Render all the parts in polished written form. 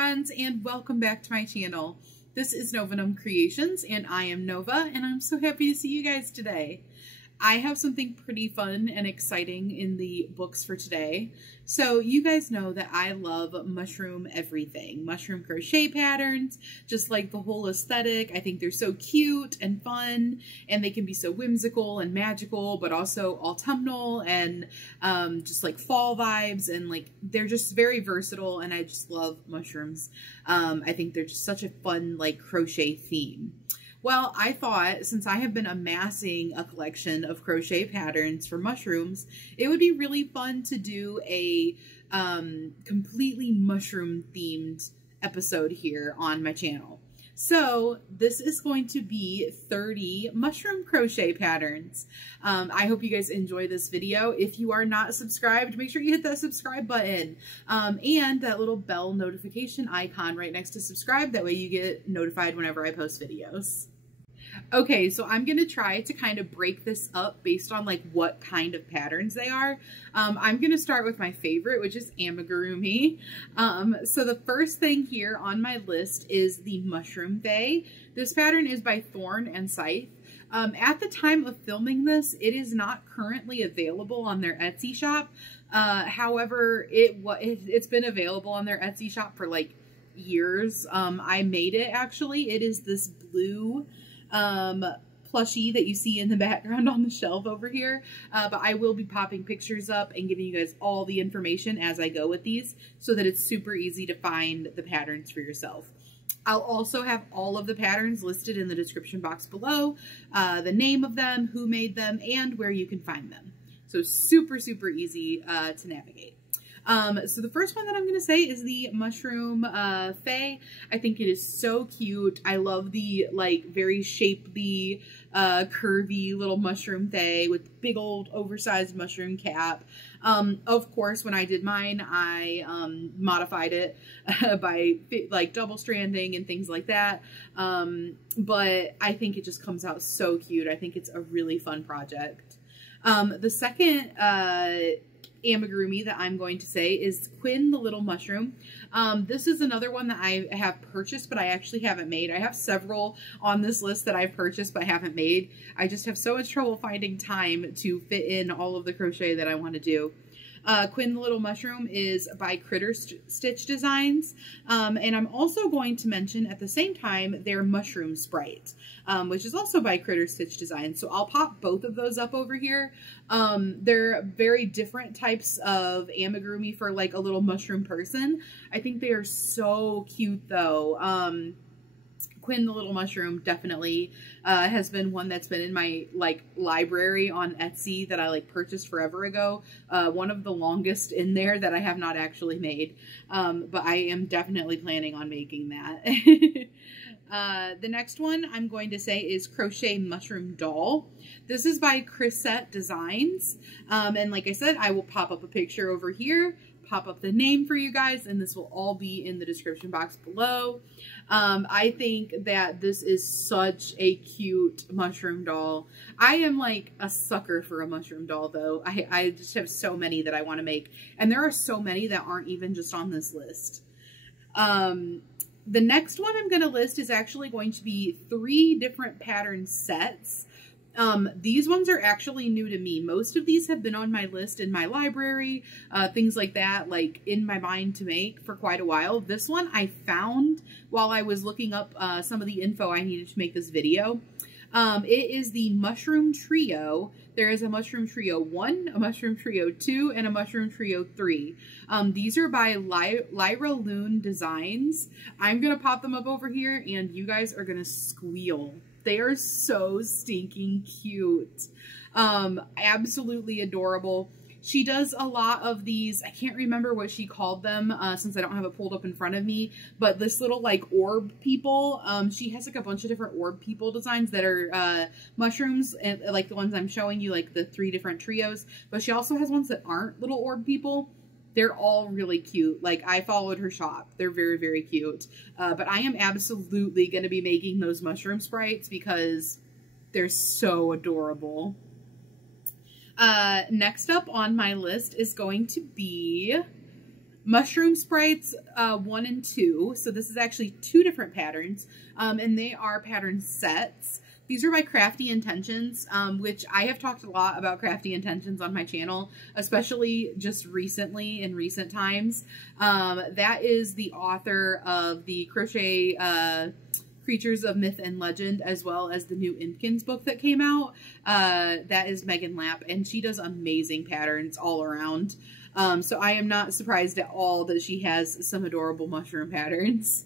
friends, and welcome back to my channel. This is Nova Gnome Creations, and I am Nova, and I'm so happy to see you guys today. I have something pretty fun and exciting in the books for today. So you guys know that I love mushroom everything. Mushroom crochet patterns, just like the whole aesthetic. I think they're so cute and fun, and they can be so whimsical and magical, but also autumnal and just like fall vibes, and like they're just very versatile, and I just love mushrooms. I think they're just such a fun like crochet theme. Well, I thought, since I have been amassing a collection of crochet patterns for mushrooms, it would be really fun to do a completely mushroom-themed episode here on my channel. So this is going to be 30 mushroom crochet patterns. I hope you guys enjoy this video. If you are not subscribed, make sure you hit that subscribe button and that little bell notification icon right next to subscribe. That way you get notified whenever I post videos. Okay, so I'm going to try to kind of break this up based on like what kind of patterns they are. I'm going to start with my favorite, which is Amigurumi. So the first thing here on my list is the Mushroom Fae. This pattern is by Thorn and Scythe. At the time of filming this, it is not currently available on their Etsy shop. However, it's been available on their Etsy shop for like years. I made it actually. It is this blue plushie that you see in the background on the shelf over here, but I will be popping pictures up and giving you guys all the information as I go with these so that it's super easy to find the patterns for yourself. I'll also have all of the patterns listed in the description box below, the name of them, who made them, and where you can find them. So super easy to navigate. So the first one that I'm going to say is the Mushroom Fae. I think it is so cute. I love the like very shapely, curvy little mushroom Fae with big old oversized mushroom cap. Of course, when I did mine, I modified it by like double stranding and things like that. But I think it just comes out so cute. I think it's a really fun project. The second Amigurumi that I'm going to say is Quinn the Little Mushroom. This is another one that I have purchased, but I actually haven't made. I have several on this list that I've purchased but haven't made. I just have so much trouble finding time to fit in all of the crochet that I want to do. Quinn the Little Mushroom is by Critter Stitch Designs, and I'm also going to mention at the same time their Mushroom Sprite, which is also by Critter Stitch Designs. So I'll pop both of those up over here. They're very different types of amigurumi for like a little mushroom person. I think they are so cute though. Quinn the Little Mushroom definitely has been one that's been in my like library on Etsy that I like purchased forever ago. One of the longest in there that I have not actually made, but I am definitely planning on making that. The next one I'm going to say is Crochet Mushroom Doll. This is by Crochet Designs, and like I said, I will pop up a picture over here, pop up the name for you guys, and this will all be in the description box below. I think that this is such a cute mushroom doll. I am like a sucker for a mushroom doll though. I just have so many that I want to make, and there are so many that aren't even just on this list. The next one I'm going to list is actually going to be 3 different pattern sets. These ones are actually new to me. Most of these have been on my list in my library, things like that, like in my mind to make for quite a while. This one I found while I was looking up some of the info I needed to make this video. It is the Mushroom Trio. There is a Mushroom Trio 1, a Mushroom Trio 2, and a Mushroom Trio 3. These are by Lyra Loon Designs. I'm going to pop them up over here, and you guys are going to squeal. They are so stinking cute. Absolutely adorable. She does a lot of these, I can't remember what she called them since I don't have it pulled up in front of me, but this little like orb people, she has like a bunch of different orb people designs that are mushrooms, and like the ones I'm showing you, like the 3 different trios, but she also has ones that aren't little orb people. They're all really cute. Like, I followed her shop. They're very cute. But I am absolutely going to be making those mushroom sprites because they're so adorable. Next up on my list is going to be Mushroom Sprites 1 and 2. So this is actually 2 different patterns, and they are pattern sets. These are by Crafty Intentions, which I have talked a lot about Crafty Intentions on my channel, especially just recently in recent times. That is the author of the Crochet Creatures of Myth and Legend, as well as the new Impkins book that came out. That is Megan Lapp, and she does amazing patterns all around. So I am not surprised at all that she has some adorable mushroom patterns.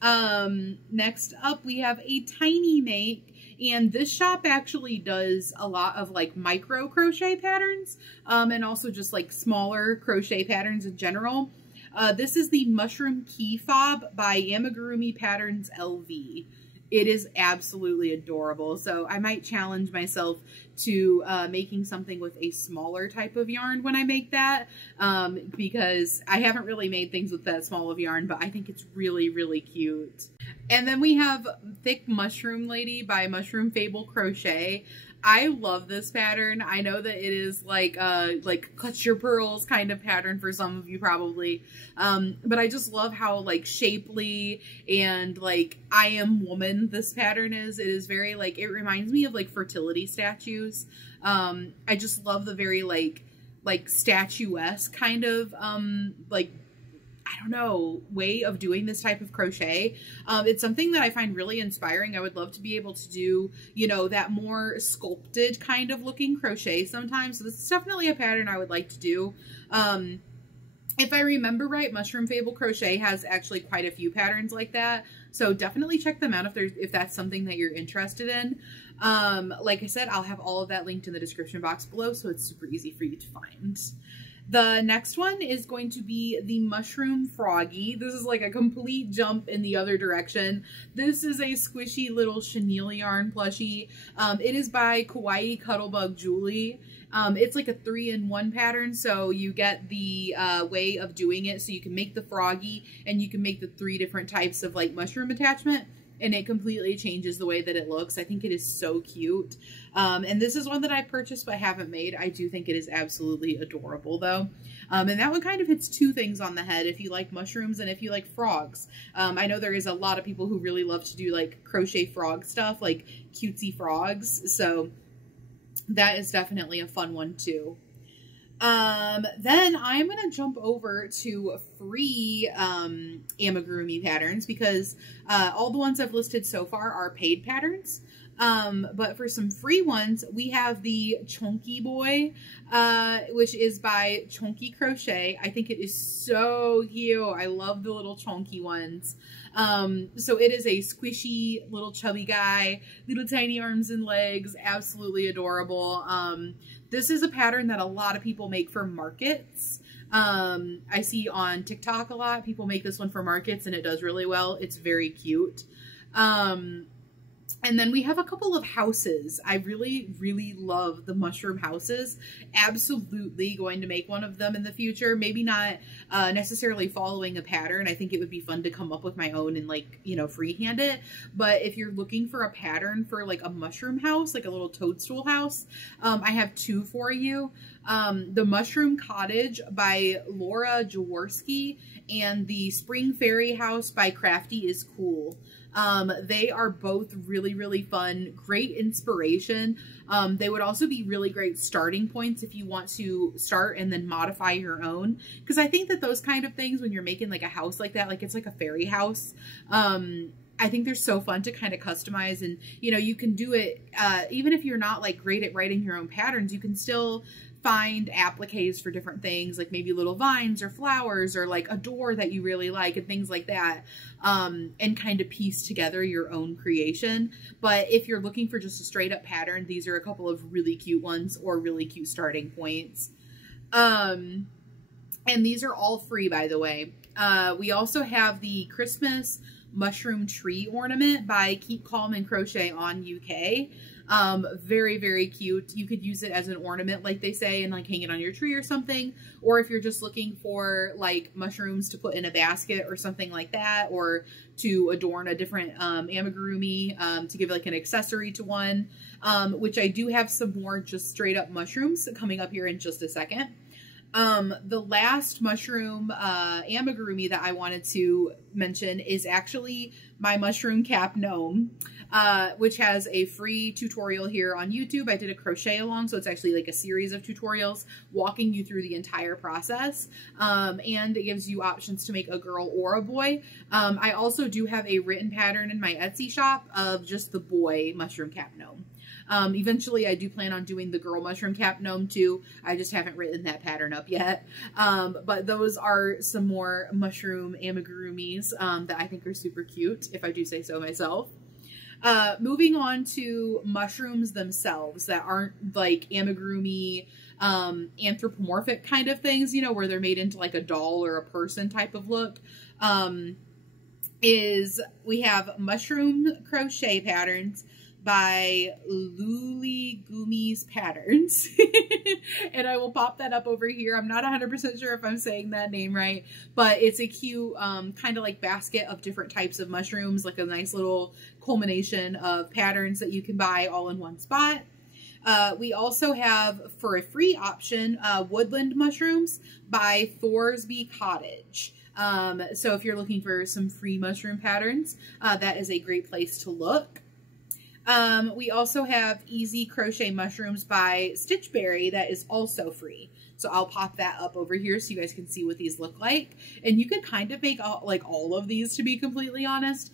Next up, we have a Tiny Make. And this shop actually does a lot of like micro crochet patterns, and also just like smaller crochet patterns in general. This is the Mushroom Key Fob by Amigurumi Patterns LV. It is absolutely adorable. So I might challenge myself to making something with a smaller type of yarn when I make that, because I haven't really made things with that small of yarn, but I think it's really, really cute. And then we have Thick Mushroom Lady by Mushroom Fable Crochet. I love this pattern. I know that it is like clutch your pearls kind of pattern for some of you probably. But I just love how like shapely and like I am woman this pattern is. It is very like, it reminds me of like fertility statues. I just love the very like statuesque kind of like, I don't know, way of doing this type of crochet. It's something that I find really inspiring. I would love to be able to do, you know, that more sculpted kind of looking crochet sometimes. So this is definitely a pattern I would like to do. If I remember right, Mushroom Fable Crochet has actually quite a few patterns like that. So definitely check them out if that's something that you're interested in. Like I said, I'll have all of that linked in the description box below, so it's super easy for you to find. The next one is going to be the Mushroom Froggy. This is like a complete jump in the other direction. This is a squishy little chenille yarn plushie. It is by Kawaii Cuttlebug Julie. It's like a 3-in-1 pattern, so you get the way of doing it, so you can make the Froggy and you can make the 3 different types of like mushroom attachment, and it completely changes the way that it looks. I think it is so cute. And this is one that I purchased but haven't made. I do think it is absolutely adorable though. And that one kind of hits 2 things on the head, if you like mushrooms and if you like frogs. I know there is a lot of people who really love to do like crochet frog stuff, like cutesy frogs. So that is definitely a fun one too. Then I'm going to jump over to free amigurumi patterns, because all the ones I've listed so far are paid patterns. But for some free ones, we have the Chunky Boy, which is by Chunky Crochet. I think it is so cute. I love the little chunky ones. So it is a squishy little chubby guy, little tiny arms and legs, absolutely adorable. This is a pattern that a lot of people make for markets. I see on TikTok a lot, people make this one for markets and it does really well. It's very cute. And then we have a couple of houses. I really, really love the mushroom houses. Absolutely going to make one of them in the future. Maybe not necessarily following a pattern. I think it would be fun to come up with my own and like, you know, freehand it. But if you're looking for a pattern for like a mushroom house, like a little toadstool house, I have 2 for you. The Mushroom Cottage by Laura Jaworski and the Spring Fairy House by Crafty is Cool. They are both really, really fun, great inspiration. They would also be really great starting points if you want to start and then modify your own. Because I think that those kind of things, when you're making like a house like that, like it's like a fairy house, I think they're so fun to kind of customize. And, you know, you can do it, even if you're not like great at writing your own patterns, you can still find appliques for different things, like maybe little vines or flowers or like a door that you really like and things like that, and kind of piece together your own creation. But if you're looking for just a straight up pattern, these are a couple of really cute ones or really cute starting points. And these are all free, by the way. We also have the Christmas Mushroom Tree Ornament by Keep Calm and Crochet on UK. Very, very cute. You could use it as an ornament, like they say, and like hang it on your tree or something. Or if you're just looking for like mushrooms to put in a basket or something like that, or to adorn a different amigurumi, to give like an accessory to one, which I do have some more just straight up mushrooms coming up here in just a second. The last mushroom amigurumi that I wanted to mention is actually my mushroom Cap Gnome, which has a free tutorial here on YouTube. I did a crochet along, so it's actually like a series of tutorials walking you through the entire process, and it gives you options to make a girl or a boy. I also do have a written pattern in my Etsy shop of just the boy mushroom Cap Gnome. Eventually I do plan on doing the girl mushroom Cap Gnome too. I just haven't written that pattern up yet. But those are some more mushroom amigurumis that I think are super cute, if I do say so myself. Moving on to mushrooms themselves that aren't like amigurumi, anthropomorphic kind of things, you know, where they're made into like a doll or a person type of look, we have mushroom crochet patterns by Gumi's Patterns. And I will pop that up over here. I'm not 100% sure if I'm saying that name right, but it's a cute kind of like basket of different types of mushrooms, like a nice little culmination of patterns that you can buy all in one spot. We also have, for a free option, Woodland Mushrooms by Thorsby Cottage. So if you're looking for some free mushroom patterns, that is a great place to look. We also have Easy Crochet Mushrooms by Stitchberry that is also free. So I'll pop that up over here so you guys can see what these look like. And you could kind of make all of these, to be completely honest.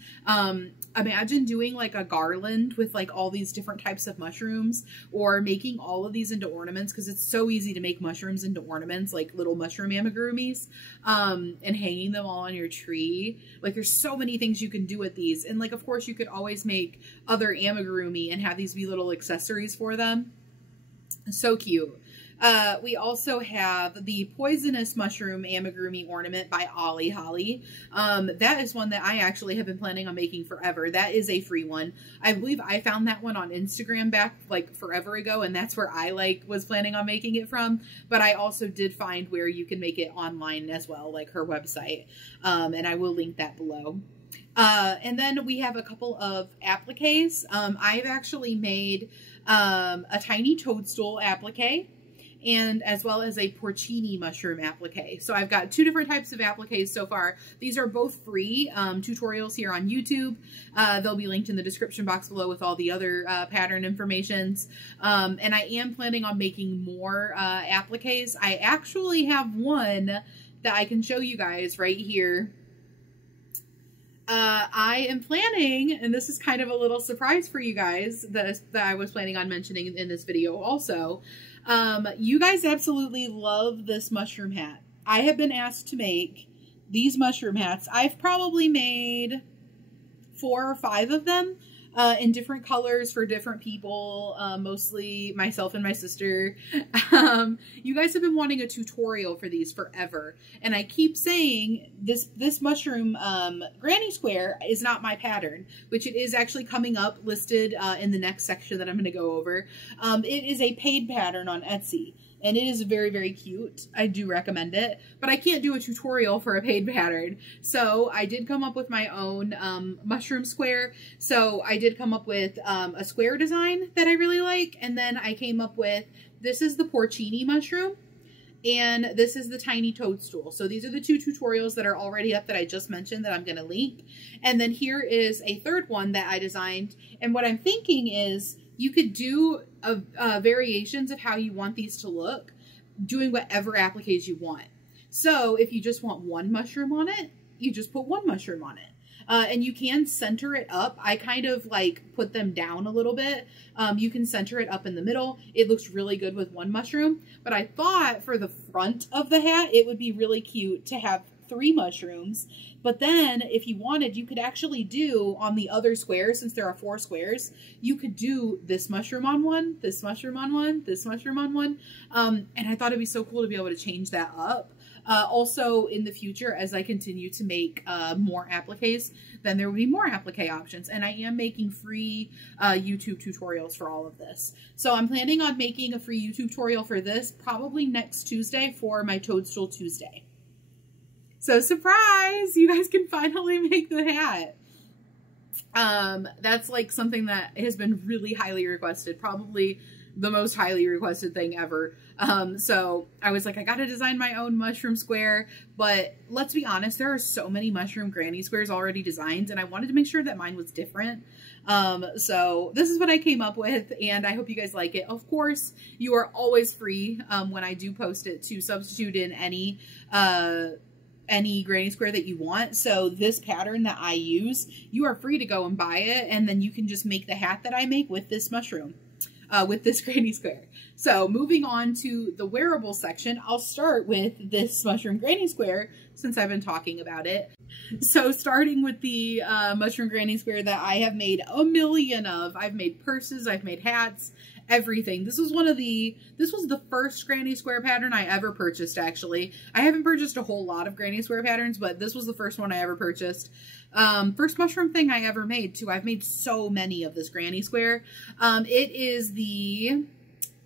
Imagine doing like a garland with like all these different types of mushrooms, or making all of these into ornaments, because it's so easy to make mushrooms into ornaments, like little mushroom amigurumis, and hanging them all on your tree. Like there's so many things you can do with these. And like, of course, you could always make other amigurumi and have these be little accessories for them. So cute. We also have the Poisonous Mushroom Amigurumi Ornament by Ollie Holly. That is one that I actually have been planning on making forever. That is a free one. I believe I found that one on Instagram back like forever ago, and that's where I was planning on making it from. But I also did find where you can make it online as well, like her website. And I will link that below. And then we have a couple of appliques. I've actually made a tiny toadstool applique, and as well as a porcini mushroom applique. So I've got two different types of appliques so far. These are both free tutorials here on YouTube. They'll be linked in the description box below with all the other pattern informations. And I am planning on making more appliques. I actually have one that I can show you guys right here. I am planning, and this is kind of a little surprise for you guys that I was planning on mentioning in this video also. You guys absolutely love this mushroom hat. I have been asked to make these mushroom hats. I've probably made 4 or 5 of them in different colors for different people, mostly myself and my sister. You guys have been wanting a tutorial for these forever, and I keep saying this mushroom granny square is not my pattern, which it is actually coming up listed in the next section that I'm going to go over. It is a paid pattern on Etsy, and it is very, very cute. I do recommend it, but I can't do a tutorial for a paid pattern. So I did come up with my own mushroom square. So I did come up with a square design that I really like. And then I came up with, this is the porcini mushroom, and this is the tiny toadstool. So these are the 2 tutorials that are already up that I just mentioned that I'm going to link. And then here is a third one that I designed. And what I'm thinking is, you could do variations of how you want these to look, doing whatever appliques you want. So if you just want 1 mushroom on it, you just put 1 mushroom on it. And you can center it up. I kind of like put them down a little bit. You can center it up in the middle. It looks really good with 1 mushroom. But I thought for the front of the hat, it would be really cute to have 3 mushrooms. But then if you wanted, you could actually do on the other squares, since there are 4 squares, you could do this mushroom on one, this mushroom on one, this mushroom on one. And I thought it'd be so cool to be able to change that up. Also in the future, as I continue to make more appliques, then there will be more applique options. And I am making free YouTube tutorials for all of this. So I'm planning on making a free YouTube tutorial for this probably next Tuesday for my Toadstool Tuesday. So surprise, you guys can finally make the hat. That's like something that has been really highly requested. Probably the most highly requested thing ever. So I was like, I gotta design my own mushroom square, but let's be honest, there are so many mushroom granny squares already designed, and I wanted to make sure that mine was different. So this is what I came up with, and I hope you guys like it. Of course, you are always free, when I do post it, to substitute in any granny square that you want. So this pattern that I use, you are free to go and buy it, and then you can just make the hat that I make with this mushroom, with this granny square. So moving on to the wearable section, I'll start with this mushroom granny square since I've been talking about it. So starting with the mushroom granny square that I have made a million of. I've made purses, I've made hats, everything. This was the first granny square pattern I ever purchased, actually. I haven't purchased a whole lot of granny square patterns, but this was the first one I ever purchased. First mushroom thing I ever made too. I've made so many of this granny square. It is the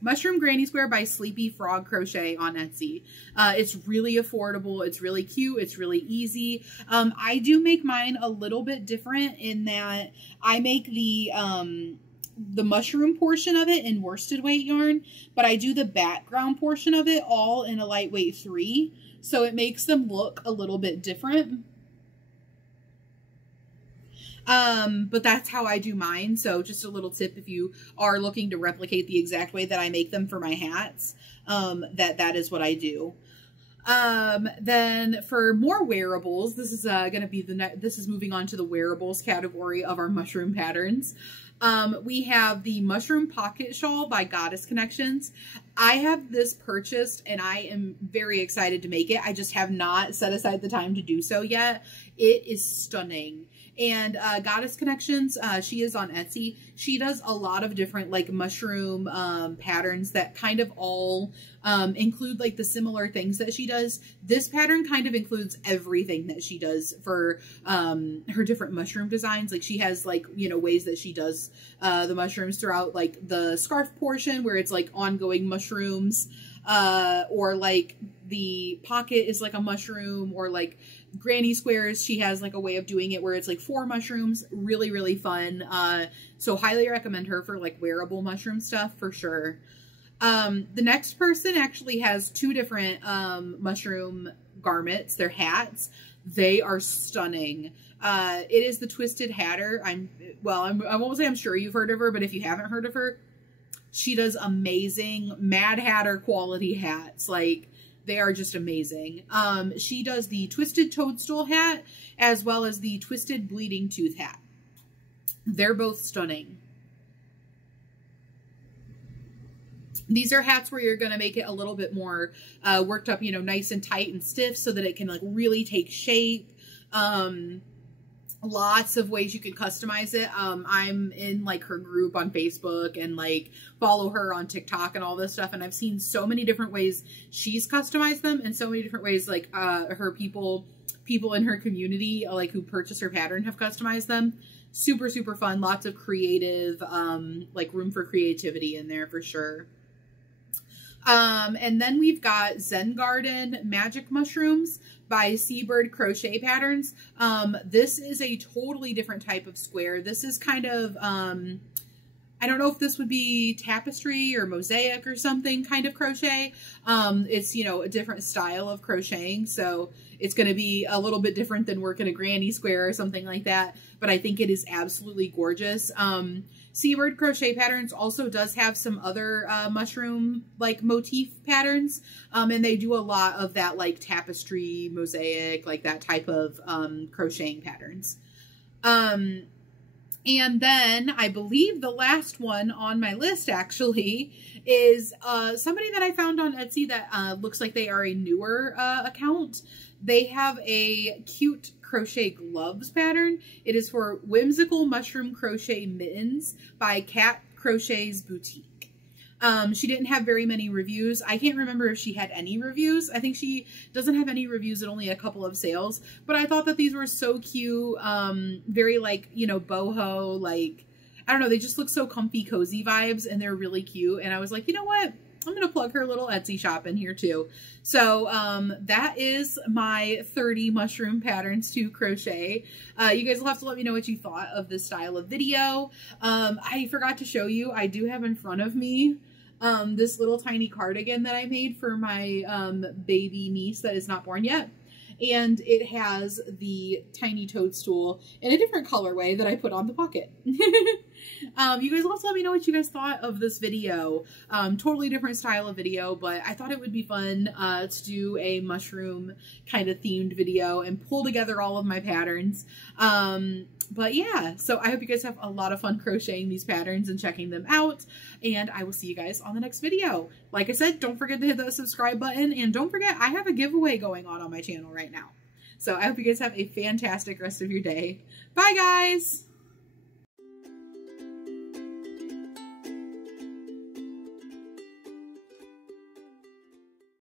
Mushroom Granny Square by Sleepy Frog Crochet on Etsy. It's really affordable. It's really cute. It's really easy. I do make mine a little bit different in that I make the mushroom portion of it in worsted weight yarn, but I do the background portion of it all in a lightweight 3. So it makes them look a little bit different. But that's how I do mine. So just a little tip if you are looking to replicate the exact way that I make them for my hats, that is what I do. Then for more wearables, this is going to be this is moving on to the wearables category of our mushroom patterns. We have the Mushroom Pocket Shawl by Goddess Connections. I have this purchased and I am very excited to make it. I just have not set aside the time to do so yet. It is stunning. And Goddess Connections, she is on Etsy. She does a lot of different like mushroom patterns that kind of all include like the similar things that she does. This pattern kind of includes everything that she does for her different mushroom designs. Like she has like, you know, ways that she does the mushrooms throughout like the scarf portion where it's like ongoing mushrooms, or like the pocket is like a mushroom, or like granny squares, she has like a way of doing it where it's like 4 mushrooms. Really, really fun. So highly recommend her for like wearable mushroom stuff for sure. The next person actually has 2 different mushroom garments. They're hats. They are stunning. It is the Twisted Hatter. I won't say I'm sure you've heard of her, but if you haven't heard of her, she does amazing Mad Hatter quality hats. Like, they are just amazing. She does the Twisted Toadstool hat as well as the Twisted Bleeding Tooth hat. They're both stunning. These are hats where you're going to make it a little bit more worked up, you know, nice and tight and stiff so that it can like really take shape. Lots of ways you can customize it. I'm in like her group on Facebook and like follow her on TikTok and all this stuff. And I've seen so many different ways she's customized them and so many different ways like her people in her community like who purchase her pattern have customized them. Super, super fun. Lots of creative, like room for creativity in there for sure. And then we've got Zen Garden Magic Mushrooms by Seabird Crochet Patterns. This is a totally different type of square. This is kind of, I don't know if this would be tapestry or mosaic or something kind of crochet. It's, you know, a different style of crocheting. So it's going to be a little bit different than working a granny square or something like that. But I think it is absolutely gorgeous. Seabird Crochet Patterns also does have some other mushroom like motif patterns, and they do a lot of that like tapestry, mosaic, like that type of crocheting patterns. And then I believe the last one on my list actually is somebody that I found on Etsy that looks like they are a newer account. They have a cute crochet gloves pattern. It is for Whimsical Mushroom Crochet Mittens by Cat Crochet's Boutique. She didn't have very many reviews. I can't remember if she had any reviews. I think she doesn't have any reviews and only a couple of sales, but I thought that these were so cute. Very like, you know, boho, like, I don't know, they just look so comfy, cozy vibes, and they're really cute. And I was like, you know what? I'm going to plug her little Etsy shop in here too. So that is my 30 mushroom patterns to crochet. You guys will have to let me know what you thought of this style of video. I forgot to show you, I do have in front of me this little tiny cardigan that I made for my baby niece that is not born yet. And it has the tiny toadstool in a different colorway that I put on the pocket. You guys also let me know what you guys thought of this video. Totally different style of video, but I thought it would be fun to do a mushroom kind of themed video and pull together all of my patterns. But yeah, so I hope you guys have a lot of fun crocheting these patterns and checking them out. And I will see you guys on the next video. Like I said, don't forget to hit that subscribe button. And don't forget, I have a giveaway going on my channel right now. So I hope you guys have a fantastic rest of your day. Bye, guys!